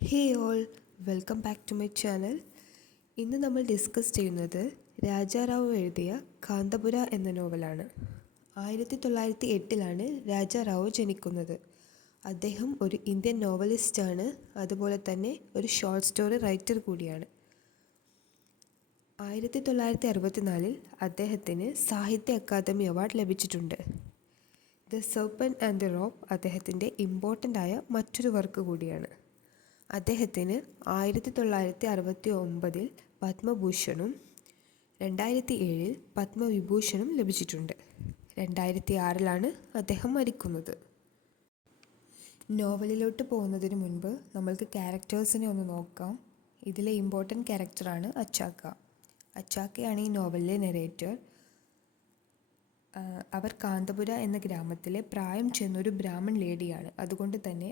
Hey all, welcome back to my channel. ഇന്ന് നമ്മൾ discuss ചെയ്യുന്നത് രാജാറാവു എഴുതിയ കാന്തപുര എന്ന നോവലാണ്. 1908 രാജാറാവു ജനിക്കുന്നത്. അദ്ദേഹം ഒരു ഇന്ത്യൻ നോവലിസ്റ്റാണ്, അതുപോലെ തന്നെ ഒരു ഷോർട്ട് സ്റ്റോറി റൈറ്റർ കൂടിയാണ്. 1964 അദ്ദേഹത്തിന് സാഹിത്യ അക്കാദമി അവാർഡ് ലഭിച്ചിട്ടുണ്ട്. The serpent and the rope അദ്ദേഹത്തിൻ്റെ ഇമ്പോർട്ടൻ്റ് ആയ മറ്റൊരു വർക്ക് കൂടിയാണ്. അദ്ദേഹത്തിന് 1969 പത്മഭൂഷണും 2007 പത്മവിഭൂഷണും ലഭിച്ചിട്ടുണ്ട്. 2006 അദ്ദേഹം മരിക്കുന്നത്. നോവലിലോട്ട് പോകുന്നതിന് മുൻപ് നമ്മൾക്ക് ക്യാരക്ടേഴ്സിനെ ഒന്ന് നോക്കാം. ഇതിലെ ഇമ്പോർട്ടൻ്റ് ക്യാരക്ടറാണ് അച്ചാക്ക. അച്ചാക്കയാണ് ഈ നോവലിലെ നെറേറ്റർ. അവർ കാന്തപുര എന്ന ഗ്രാമത്തിലെ പ്രായം ചെന്നൊരു ബ്രാഹ്മൺ ലേഡിയാണ്. അതുകൊണ്ട് തന്നെ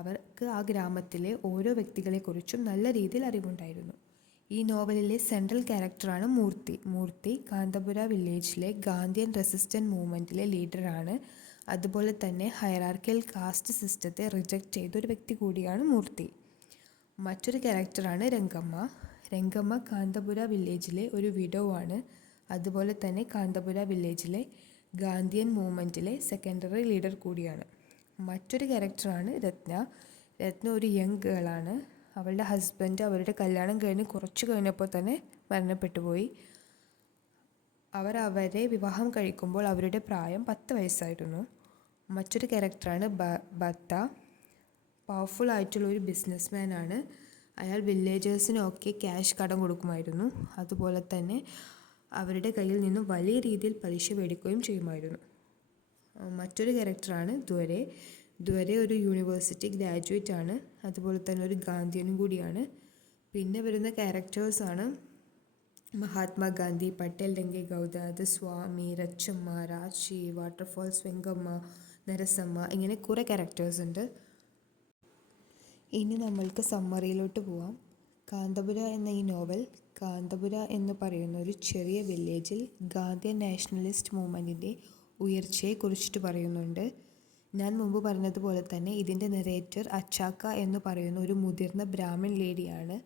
അവർക്ക് ആ ഗ്രാമത്തിലെ ഓരോ വ്യക്തികളെക്കുറിച്ചും നല്ല രീതിയിൽ അറിവുണ്ടായിരുന്നു. ഈ നോവലിലെ സെൻട്രൽ ക്യാരക്ടറാണ് മൂർത്തി കാന്തപുര വില്ലേജിലെ ഗാന്ധിയൻ റെസിസ്റ്റൻറ്റ് മൂവ്മെൻറ്റിലെ ലീഡറാണ്. അതുപോലെ തന്നെ ഹയറാർക്കിയൽ കാസ്റ്റ് സിസ്റ്റത്തെ റിജക്റ്റ് ചെയ്തൊരു വ്യക്തി കൂടിയാണ് മൂർത്തി. മറ്റൊരു ക്യാരക്ടറാണ് രംഗമ്മ കാന്തപുര വില്ലേജിലെ ഒരു വിഡോവാണ്. അതുപോലെ തന്നെ കാന്തപുര വില്ലേജിലെ ഗാന്ധിയൻ മൂവ്മെൻറ്റിലെ സെക്കൻഡറി ലീഡർ കൂടിയാണ്. മറ്റൊരു ക്യാരക്ടറാണ് രത്ന ഒരു യങ് ഗേളാണ്. അവളുടെ ഹസ്ബൻഡ് അവരുടെ കല്യാണം കഴിഞ്ഞ് കുറച്ച് കഴിഞ്ഞപ്പോൾ തന്നെ മരണപ്പെട്ടു പോയി. അവരെ വിവാഹം കഴിക്കുമ്പോൾ അവരുടെ പ്രായം 10 വയസ്സായിരുന്നു. മറ്റൊരു ക്യാരക്ടറാണ് ഭത്ത. പവർഫുൾ ആയിട്ടുള്ള ഒരു ബിസിനസ്മാൻ ആണ്. അയാൾ വില്ലേജേഴ്സിനൊക്കെ ക്യാഷ് കടം കൊടുക്കുമായിരുന്നു. അതുപോലെ തന്നെ അവരുടെ കയ്യിൽ നിന്നും വലിയ രീതിയിൽ പലിശ മേടിക്കുകയും ചെയ്യുമായിരുന്നു. മറ്റൊരു ക്യാരക്ടറാണ് ദ്വരെ ഒരു യൂണിവേഴ്സിറ്റി ഗ്രാജുവേറ്റ് ആണ്. അതുപോലെ തന്നെ ഒരു ഗാന്ധിയനും കൂടിയാണ്. പിന്നെ വരുന്ന ക്യാരക്ടേഴ്സാണ് മഹാത്മാഗാന്ധി, പട്ടേൽ ഡെങ്കെ ഗൗഡ, സ്വാമി, രച്ചമ്മ, രാശി, വാട്ടർഫോൾസ്, വെങ്കമ്മ, നരസമ്മ, ഇങ്ങനെ കുറേ ക്യാരക്ടേഴ്സ് ഉണ്ട്. ഇനി നമ്മൾക്ക് സമ്മറിയിലോട്ട് പോവാം. കാന്തപുര എന്ന ഈ നോവൽ കാന്തപുര എന്ന് പറയുന്ന ഒരു ചെറിയ വില്ലേജിൽ ഗാന്ധിയൻ നാഷണലിസ്റ്റ് മൂവ്മെൻറ്റിൻ്റെ ഉയർച്ചയെക്കുറിച്ചിട്ട് പറയുന്നുണ്ട്. ഞാൻ മുമ്പ് പറഞ്ഞതുപോലെ തന്നെ ഇതിൻ്റെ നെറേറ്റർ അച്ചാക്ക എന്ന് പറയുന്ന ഒരു മുതിർന്ന ബ്രാഹ്മൺ ലേഡിയാണ്.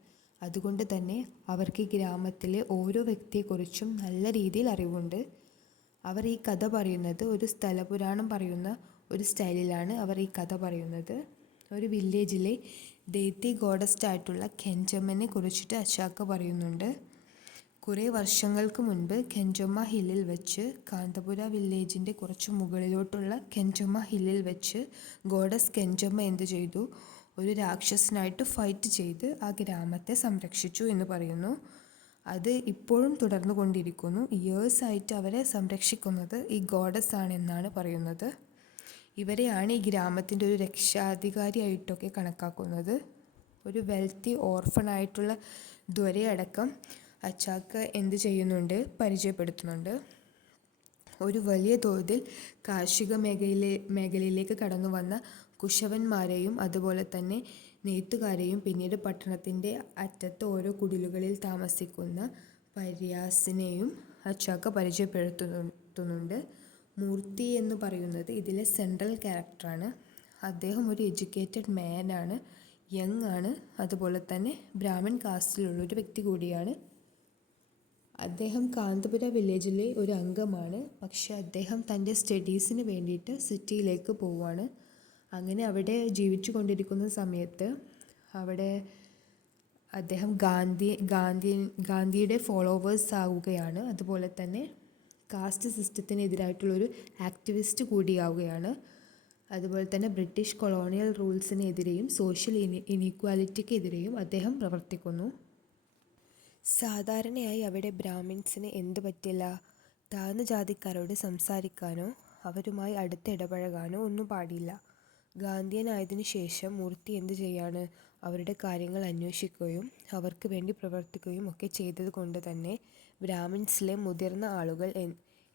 അതുകൊണ്ട് തന്നെ അവർക്ക് ഈ ഗ്രാമത്തിലെ ഓരോ വ്യക്തിയെക്കുറിച്ചും നല്ല രീതിയിൽ അറിവുണ്ട്. അവർ ഈ കഥ പറയുന്നത് ഒരു സ്ഥലപുരാണം പറയുന്ന ഒരു സ്റ്റൈലിലാണ് അവർ ഈ കഥ പറയുന്നത്. ഒരു വില്ലേജിലെ ദൈത്യ ഗോഡസ്റ്റ് ആയിട്ടുള്ള കെഞ്ചമ്മനെ കുറിച്ചിട്ട് അച്ചാക്ക പറയുന്നുണ്ട്. കുറേ വർഷങ്ങൾക്ക് മുൻപ് കെഞ്ചമ്മ ഹില്ലിൽ വെച്ച് കാന്തപുര വില്ലേജിൻ്റെ കുറച്ച് മുകളിലോട്ടുള്ള കെഞ്ചമ്മ ഹില്ലിൽ വെച്ച് ഗോഡസ് കെഞ്ചമ്മ എന്ത് ചെയ്തു, ഒരു രാക്ഷസനായിട്ട് ഫൈറ്റ് ചെയ്ത് ആ ഗ്രാമത്തെ സംരക്ഷിച്ചു എന്ന് പറയുന്നു. അത് ഇപ്പോഴും തുടർന്നു കൊണ്ടിരിക്കുന്നു. ഇയേഴ്സായിട്ട് അവരെ സംരക്ഷിക്കുന്നത് ഈ ഗോഡസ് ആണെന്നാണ് പറയുന്നത്. ഇവരെയാണ് ഈ ഗ്രാമത്തിൻ്റെ ഒരു രക്ഷാധികാരിയായിട്ടൊക്കെ കണക്കാക്കുന്നത്. ഒരു വെൽത്തി ഓർഫണായിട്ടുള്ള ദ്വരയടക്കം അച്ചാക്ക എന്ത് ചെയ്യുന്നുണ്ട്, പരിചയപ്പെടുത്തുന്നുണ്ട്. ഒരു വലിയ തോതിൽ കാർഷിക മേഖലയിലേക്ക് കടന്നു വന്ന കുശവന്മാരെയും അതുപോലെ തന്നെ നെയ്ത്തുകാരെയും പിന്നീട് പട്ടണത്തിൻ്റെ അറ്റത്ത് ഓരോ കുടിലുകളിൽ താമസിക്കുന്ന പര്യാസിനെയും അച്ചാക്ക പരിചയപ്പെടുത്തുന്നുണ്ട്. മൂർത്തി എന്ന് പറയുന്നത് ഇതിലെ സെൻട്രൽ ക്യാരക്ടറാണ്. അദ്ദേഹം ഒരു എഡ്യൂക്കേറ്റഡ് മാനാണ്, യങ് ആണ്, അതുപോലെ തന്നെ ബ്രാഹ്മൺ കാസ്റ്റിലുള്ളൊരു വ്യക്തി കൂടിയാണ്. അദ്ദേഹം കാന്തപുര വില്ലേജിലെ ഒരു അംഗമാണ്. പക്ഷെ അദ്ദേഹം തൻ്റെ സ്റ്റഡീസിന് വേണ്ടിയിട്ട് സിറ്റിയിലേക്ക് പോവുകയാണ്. അങ്ങനെ അവിടെ ജീവിച്ചു കൊണ്ടിരിക്കുന്ന സമയത്ത് അവിടെ അദ്ദേഹം ഗാന്ധിയുടെ ഫോളോവേഴ്സ് ആവുകയാണ്. അതുപോലെ തന്നെ കാസ്റ്റ് സിസ്റ്റത്തിനെതിരായിട്ടുള്ളൊരു ആക്ടിവിസ്റ്റ് കൂടിയാവുകയാണ്. അതുപോലെ തന്നെ ബ്രിട്ടീഷ് കൊളോണിയൽ റൂൾസിനെതിരെയും സോഷ്യൽ ഇനീക്വാലിറ്റിക്കെതിരെയും അദ്ദേഹം പ്രവർത്തിക്കുന്നു. സാധാരണയായി അവിടെ ബ്രാഹ്മിൻസിന് എന്ത് പറ്റില്ല, താഴ്ന്ന ജാതിക്കാരോട് സംസാരിക്കാനോ അവരുമായി അടുത്തിടപഴകാനോ ഒന്നും പാടില്ല. ഗാന്ധിയനായതിനു ശേഷം മൂർത്തി എന്ത് ചെയ്യാണ്, അവരുടെ കാര്യങ്ങൾ അന്വേഷിക്കുകയും അവർക്ക് വേണ്ടി പ്രവർത്തിക്കുകയും ഒക്കെ ചെയ്തത് കൊണ്ട് തന്നെ ബ്രാഹ്മിൻസിലെ മുതിർന്ന ആളുകൾ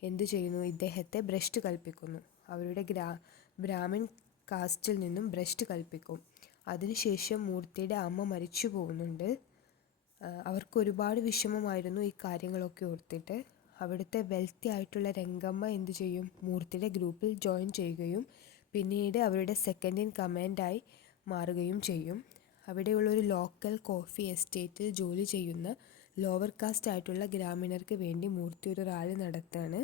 എന്തു ചെയ്യുന്നു, ഇദ്ദേഹത്തെ ഭ്രഷ്ട് കൽപ്പിക്കുന്നു. അവരുടെ ബ്രാഹ്മിൺ കാസ്റ്റിൽ നിന്നും ഭ്രഷ്ട് കൽപ്പിക്കും. അതിനുശേഷം മൂർത്തിയുടെ അമ്മ മരിച്ചു പോകുന്നുണ്ട്. അവർക്ക് ഒരുപാട് വിഷമമായിരുന്നു ഈ കാര്യങ്ങളൊക്കെ ഓർത്തിട്ട്. അവിടുത്തെ വെൽത്തി ആയിട്ടുള്ള രംഗമ്മ എന്തു ചെയ്യും, മൂർത്തിയുടെ ഗ്രൂപ്പിൽ ജോയിൻ ചെയ്യുകയും പിന്നീട് അവരുടെ സെക്കൻഡ് ഇൻ കമാൻഡായി മാറുകയും ചെയ്യും. അവിടെയുള്ള ഒരു ലോക്കൽ കോഫി എസ്റ്റേറ്റിൽ ജോലി ചെയ്യുന്ന ലോവർ കാസ്റ്റ് ആയിട്ടുള്ള ഗ്രാമീണർക്ക് വേണ്ടി മൂർത്തി ഒരു റാലി നടത്താണ്.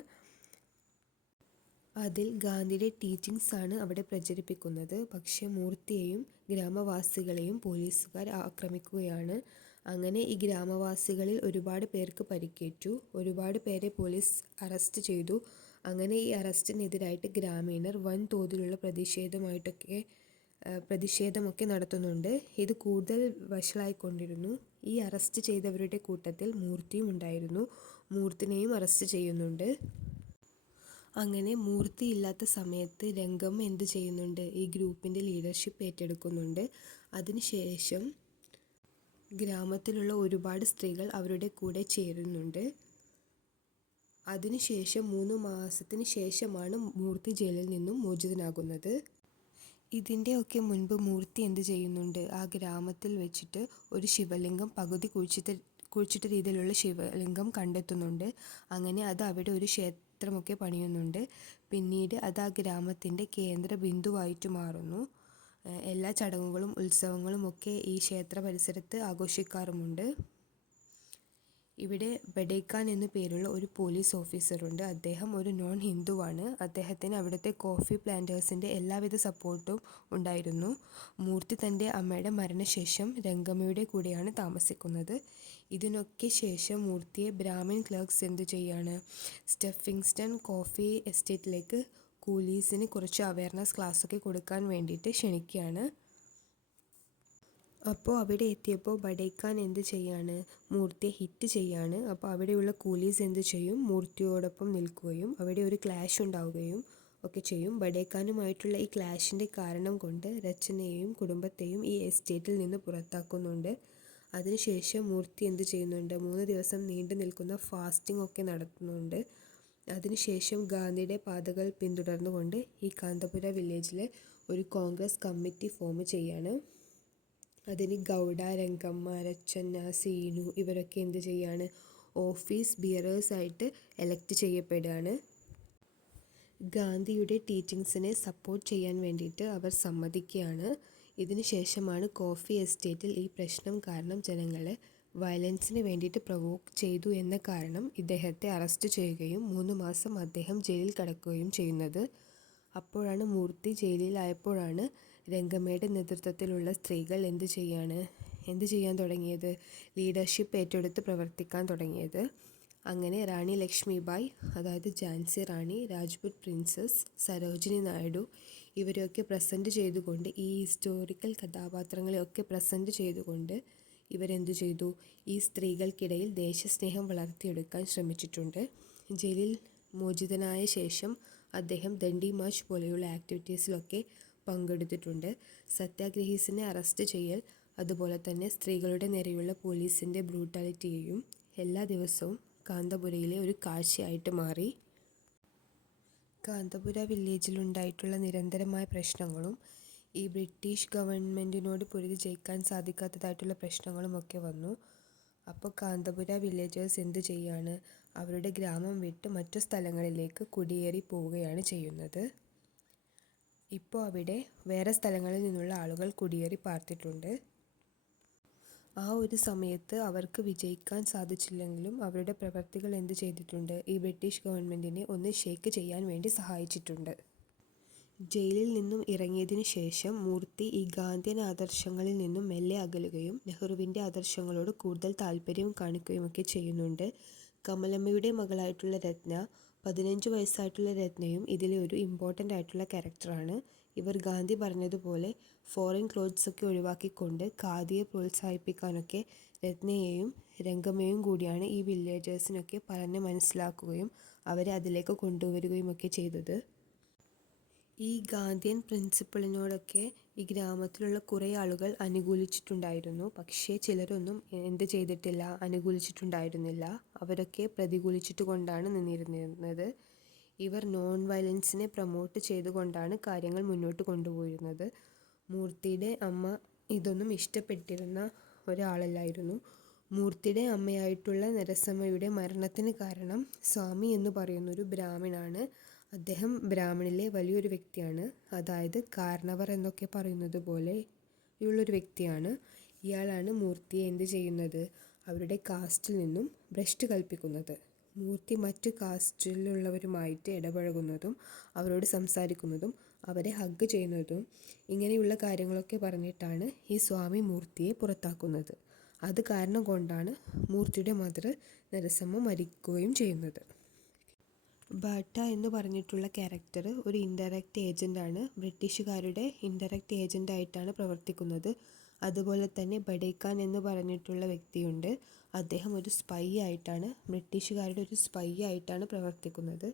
അതിൽ ഗാന്ധിയുടെ ടീച്ചിങ്സ് ആണ് അവിടെ പ്രചരിപ്പിക്കുന്നത്. പക്ഷേ മൂർത്തിയെയും ഗ്രാമവാസികളെയും പോലീസുകാർ ആക്രമിക്കുകയാണ്. അങ്ങനെ ഈ ഗ്രാമവാസികളിൽ ഒരുപാട് പേർക്ക് പരിക്കേറ്റു. ഒരുപാട് പേരെ പോലീസ് അറസ്റ്റ് ചെയ്തു. അങ്ങനെ ഈ അറസ്റ്റിനെതിരായിട്ട് ഗ്രാമീണർ വൻതോതിലുള്ള പ്രതിഷേധമൊക്കെ നടത്തുന്നുണ്ട്. ഇത് കൂടുതൽ വഷളായിക്കൊണ്ടിരുന്നു. ഈ അറസ്റ്റ് ചെയ്തവരുടെ കൂട്ടത്തിൽ മൂർത്തിയും ഉണ്ടായിരുന്നു. മൂർത്തിനെയും അറസ്റ്റ് ചെയ്യുന്നുണ്ട്. അങ്ങനെ മൂർത്തി ഇല്ലാത്ത സമയത്ത് രംഗമ്മ എന്ത് ചെയ്യുന്നുണ്ട്, ഈ ഗ്രൂപ്പിൻ്റെ ലീഡർഷിപ്പ് ഏറ്റെടുക്കുന്നുണ്ട്. അതിനുശേഷം ഗ്രാമത്തിലുള്ള ഒരുപാട് സ്ത്രീകൾ അവരുടെ കൂടെ ചേരുന്നുണ്ട്. അതിനുശേഷം 3 മാസത്തിന് ശേഷമാണ് മൂർത്തി ജയിലിൽ നിന്നും മോചിതനാകുന്നത്. ഇതിൻ്റെയൊക്കെ മുൻപ് മൂർത്തി എന്ത് ചെയ്യുന്നുണ്ട്, ആ ഗ്രാമത്തിൽ വെച്ചിട്ട് ഒരു ശിവലിംഗം പകുതി കുഴിച്ചിട്ട രീതിയിലുള്ള ശിവലിംഗം കണ്ടെത്തുന്നുണ്ട്. അങ്ങനെ അത് അവിടെ ഒരു ക്ഷേത്രമൊക്കെ പണിയുന്നുണ്ട്. പിന്നീട് അത് ആ ഗ്രാമത്തിൻ്റെ കേന്ദ്ര ബിന്ദുവായിട്ട് മാറുന്നു. എല്ലാ ചടങ്ങുകളും ഉത്സവങ്ങളും ഒക്കെ ഈ ക്ഷേത്ര പരിസരത്ത് ആഘോഷിക്കാറുമുണ്ട്. ഇവിടെ ബഡേഖാൻ എന്നു പേരുള്ള ഒരു പോലീസ് ഓഫീസറുണ്ട്. അദ്ദേഹം ഒരു നോൺ ഹിന്ദുവാണ്. അദ്ദേഹത്തിന് അവിടുത്തെ കോഫി പ്ലാന്റേഴ്സിൻ്റെ എല്ലാവിധ സപ്പോർട്ടും ഉണ്ടായിരുന്നു. മൂർത്തി തൻ്റെ അമ്മയുടെ മരണശേഷം രംഗമ്മയുടെ കൂടെയാണ് താമസിക്കുന്നത്. ഇതിനൊക്കെ ശേഷം മൂർത്തിയെ ബ്രാഹ്മിൺ ക്ലർക്സ് എന്തു ചെയ്യാണ്, സ്റ്റെഫിങ്സ്റ്റൺ കോഫി എസ്റ്റേറ്റിലേക്ക് കൂലീസിന് കുറച്ച് അവയർനെസ് ക്ലാസ്സൊക്കെ കൊടുക്കാൻ വേണ്ടിയിട്ട് ക്ഷണിക്കുകയാണ്. അപ്പോൾ അവിടെ എത്തിയപ്പോൾ ബഡേഖാൻ എന്ത് ചെയ്യാണ്, മൂർത്തിയെ ഹിറ്റ് ചെയ്യാണ്. അപ്പോൾ അവിടെയുള്ള കൂലീസ് എന്ത് ചെയ്യും, മൂർത്തിയോടൊപ്പം നിൽക്കുകയും അവിടെ ഒരു ക്ലാഷ് ഉണ്ടാവുകയും ഒക്കെ ചെയ്യും. ബഡേഖാനുമായിട്ടുള്ള ഈ ക്ലാഷിൻ്റെ കാരണം കൊണ്ട് രചനയെയും കുടുംബത്തെയും ഈ എസ്റ്റേറ്റിൽ നിന്ന് പുറത്താക്കുന്നുണ്ട്. അതിനുശേഷം മൂർത്തി എന്ത് ചെയ്യുന്നുണ്ട്, 3 ദിവസം നീണ്ടു നിൽക്കുന്ന ഫാസ്റ്റിംഗ് ഒക്കെ നടത്തുന്നുണ്ട്. അതിനുശേഷം ഗാന്ധിയുടെ പാതകൾ പിന്തുടർന്നുകൊണ്ട് ഈ കാന്തപുര വില്ലേജിലെ ഒരു കോൺഗ്രസ് കമ്മിറ്റി ഫോം ചെയ്യാണ്. അതിന് ഗൗഡ, രംഗമ്മ, രച്ചന്ന, സീനു ഇവരൊക്കെ എന്ത് ചെയ്യാണ്, ഓഫീസ് ബിയറേഴ്സായിട്ട് എലക്ട് ചെയ്യപ്പെടുകയാണ്. ഗാന്ധിയുടെ ടീച്ചിങ്സിനെ സപ്പോർട്ട് ചെയ്യാൻ വേണ്ടിയിട്ട് അവർ സമ്മതിക്കുകയാണ്. ഇതിനു ശേഷമാണ് കോഫി എസ്റ്റേറ്റിൽ ഈ പ്രശ്നം കാരണം ജനങ്ങളെ വയലൻസിന് വേണ്ടിയിട്ട് പ്രൊവോക്ക് ചെയ്തു എന്ന കാരണം ഇദ്ദേഹത്തെ അറസ്റ്റ് ചെയ്യുകയും 3 മാസം അദ്ദേഹം ജയിലിൽ കിടക്കുകയും ചെയ്യുന്നത്. അപ്പോഴാണ് മൂർത്തി ജയിലിലായപ്പോഴാണ് രംഗമ്മയുടെ നേതൃത്വത്തിലുള്ള സ്ത്രീകൾ എന്ത് ചെയ്യാൻ തുടങ്ങിയത്, ലീഡർഷിപ്പ് ഏറ്റെടുത്ത് പ്രവർത്തിക്കാൻ തുടങ്ങിയത്. അങ്ങനെ റാണി ലക്ഷ്മിബായ്, അതായത് ഝാൻസി റാണി, രാജ്പുത് പ്രിൻസസ്, സരോജിനി നായിഡു ഇവരെയൊക്കെ പ്രസൻറ്റ് ചെയ്തുകൊണ്ട്, ഈ ഹിസ്റ്റോറിക്കൽ കഥാപാത്രങ്ങളെയൊക്കെ പ്രസൻറ്റ് ചെയ്തുകൊണ്ട് ഇവരെന്തു ചെയ്തു, ഈ സ്ത്രീകൾക്കിടയിൽ ദേശസ്നേഹം വളർത്തിയെടുക്കാൻ ശ്രമിച്ചിട്ടുണ്ട്. ജയിലിൽ മോചിതനായ ശേഷം അദ്ദേഹം ദണ്ഡി മാർച്ച് പോലെയുള്ള ആക്ടിവിറ്റീസിലൊക്കെ പങ്കെടുത്തിട്ടുണ്ട്. സത്യാഗ്രഹീസിനെ അറസ്റ്റ് ചെയ്യൽ, അതുപോലെ തന്നെ സ്ത്രീകളുടെ നേരെയുള്ള പോലീസിൻ്റെ ബ്രൂട്ടാലിറ്റിയെയും എല്ലാ ദിവസവും കാന്തപുരയിലെ ഒരു കാഴ്ചയായിട്ട് മാറി. കാന്തപുര വില്ലേജിലുണ്ടായിട്ടുള്ള നിരന്തരമായ പ്രശ്നങ്ങളും ഈ ബ്രിട്ടീഷ് ഗവൺമെൻറ്റിനോട് പൊരുതി ജയിക്കാൻ സാധിക്കാത്തതായിട്ടുള്ള പ്രശ്നങ്ങളുമൊക്കെ വന്നു. അപ്പോൾ കാന്തപുര വില്ലേജേഴ്സ് എന്ത് ചെയ്യാണ്, അവരുടെ ഗ്രാമം വിട്ട് മറ്റു സ്ഥലങ്ങളിലേക്ക് കുടിയേറി പോവുകയാണ് ചെയ്യുന്നത്. ഇപ്പോൾ അവിടെ വേറെ സ്ഥലങ്ങളിൽ നിന്നുള്ള ആളുകൾ കുടിയേറി പാർത്തിട്ടുണ്ട്. ആ ഒരു സമയത്ത് അവർക്ക് വിജയിക്കാൻ സാധിച്ചില്ലെങ്കിലും അവരുടെ പ്രവർത്തികൾ എന്ത് ചെയ്തിട്ടുണ്ട്, ഈ ബ്രിട്ടീഷ് ഗവൺമെൻറ്റിനെ ഒന്ന് ഷേക്ക് ചെയ്യാൻ വേണ്ടി സഹായിച്ചിട്ടുണ്ട്. ജയിലിൽ നിന്നും ഇറങ്ങിയതിനു ശേഷം മൂർത്തി ഈ ഗാന്ധിയൻ ആദർശങ്ങളിൽ നിന്നും മെല്ലെ അകലുകയും നെഹ്റുവിൻ്റെ ആദർശങ്ങളോട് കൂടുതൽ താല്പര്യം കാണിക്കുകയുമൊക്കെ ചെയ്യുന്നുണ്ട്. കമലമ്മയുടെ മകളായിട്ടുള്ള രത്ന, 15 വയസ്സായിട്ടുള്ള രത്നയും ഇതിലെ ഒരു ഇമ്പോർട്ടൻ്റ് ആയിട്ടുള്ള ക്യാരക്ടറാണ്. ഇവർ ഗാന്ധി പറഞ്ഞതുപോലെ ഫോറിൻ ക്ലോത്ത്സൊക്കെ ഒഴിവാക്കിക്കൊണ്ട് ഖാദിയെ പ്രോത്സാഹിപ്പിക്കാനൊക്കെ രത്നയെയും രംഗമ്മയും കൂടിയാണ് ഈ വില്ലേജേഴ്സിനൊക്കെ പറഞ്ഞ് മനസ്സിലാക്കുകയും അവരെ അതിലേക്ക് കൊണ്ടുവരികയുമൊക്കെ ചെയ്തത്. ഈ ഗാന്ധിയൻ പ്രിൻസിപ്പിളിനോടൊക്കെ ഈ ഗ്രാമത്തിലുള്ള കുറേ ആളുകൾ അനുകൂലിച്ചിട്ടുണ്ടായിരുന്നു. പക്ഷേ ചിലരൊന്നും എന്ത് ചെയ്തിട്ടില്ല, അനുകൂലിച്ചിട്ടുണ്ടായിരുന്നില്ല. അവരൊക്കെ പ്രതികൂലിച്ചിട്ട് കൊണ്ടാണ് നിന്നിരുന്നത്. ഇവർ നോൺ വയലൻസിനെ പ്രൊമോട്ട് ചെയ്തുകൊണ്ടാണ് കാര്യങ്ങൾ മുന്നോട്ട് കൊണ്ടുപോയിരുന്നത്. മൂർത്തിയുടെ അമ്മ ഇതൊന്നും ഇഷ്ടപ്പെട്ടിരുന്ന ഒരാളല്ലായിരുന്നു. മൂർത്തിയുടെ അമ്മയായിട്ടുള്ള നരസമ്മയുടെ മരണത്തിന് കാരണം സ്വാമി എന്ന് പറയുന്നൊരു ബ്രാഹ്മണാണ്. അദ്ദേഹം ബ്രാഹ്മണിലെ വലിയൊരു വ്യക്തിയാണ്. അതായത് കാരണവർ എന്നൊക്കെ പറയുന്നത് പോലെ ഉള്ളൊരു വ്യക്തിയാണ്. ഇയാളാണ് മൂർത്തിയെ എന്ത് ചെയ്യുന്നത്, അവരുടെ കാസ്റ്റിൽ നിന്നും ഭ്രഷ്ട് കൽപ്പിക്കുന്നത്. മൂർത്തി മറ്റ് കാസ്റ്റിലുള്ളവരുമായിട്ട് ഇടപഴകുന്നതും അവരോട് സംസാരിക്കുന്നതും അവരെ ഹഗ് ചെയ്യുന്നതും ഇങ്ങനെയുള്ള കാര്യങ്ങളൊക്കെ പറഞ്ഞിട്ടാണ് ഈ സ്വാമി മൂർത്തിയെ പുറത്താക്കുന്നത്. അത് കാരണം കൊണ്ടാണ് മൂർത്തിയുടെ മദർ നരസമ്മ മരിക്കുകയും ചെയ്യുന്നത്. ബാട്ട എന്ന് പറഞ്ഞിട്ടുള്ള ക്യാരക്ടർ ഒരു ഇൻഡയറക്റ്റ് ഏജൻ്റാണ്. ബ്രിട്ടീഷുകാരുടെ ഇൻഡയറക്റ്റ് ഏജൻ്റായിട്ടാണ് പ്രവർത്തിക്കുന്നത്. അതുപോലെ തന്നെ ബഡേഖാൻ എന്ന് പറഞ്ഞിട്ടുള്ള വ്യക്തിയുണ്ട്. അദ്ദേഹം ഒരു സ്പൈ ആയിട്ടാണ്, ബ്രിട്ടീഷുകാരുടെ ഒരു സ്പൈ ആയിട്ടാണ് പ്രവർത്തിക്കുന്നത്.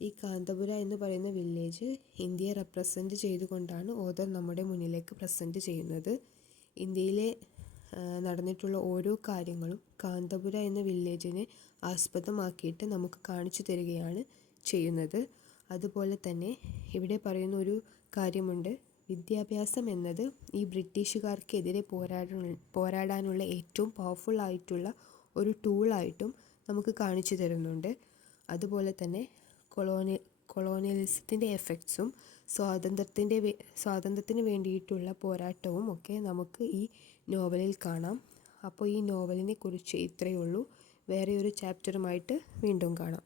ഈ കാന്തപുര എന്ന് പറയുന്ന വില്ലേജ് ഇന്ത്യയെ റെപ്രസെൻറ്റ് ചെയ്തുകൊണ്ടാണ് ഓഥർ നമ്മുടെ മുന്നിലേക്ക് പ്രസൻറ്റ് ചെയ്യുന്നത്. ഇന്ത്യയിലെ നടന്നിട്ടുള്ള ഓരോ കാര്യങ്ങളും കാന്തപുര എന്ന വില്ലേജിനെ ആസ്പദമാക്കിയിട്ട് നമുക്ക് കാണിച്ചു തരികയാണ് ചെയ്യുന്നത്. അതുപോലെ തന്നെ ഇവിടെ പറയുന്ന ഒരു കാര്യമുണ്ട്, വിദ്യാഭ്യാസം എന്നത് ഈ ബ്രിട്ടീഷുകാർക്കെതിരെ പോരാടാനുള്ള ഏറ്റവും പവർഫുൾ ആയിട്ടുള്ള ഒരു ടൂളായിട്ടും നമുക്ക് കാണിച്ചു തരുന്നുണ്ട്. അതുപോലെ തന്നെ കൊളോണിയലിസത്തിൻ്റെ എഫക്ട്സും സ്വാതന്ത്ര്യത്തിന് വേണ്ടിയിട്ടുള്ള പോരാട്ടവും ഒക്കെ നമുക്ക് ഈ നോവലിൽ കാണാം. അപ്പോൾ ഈ നോവലിനെ കുറിച്ച് ഇത്രയേ ഉള്ളൂ. വേറെ ഒരു ചാപ്റ്ററുമായിട്ട് വീണ്ടും കാണാം.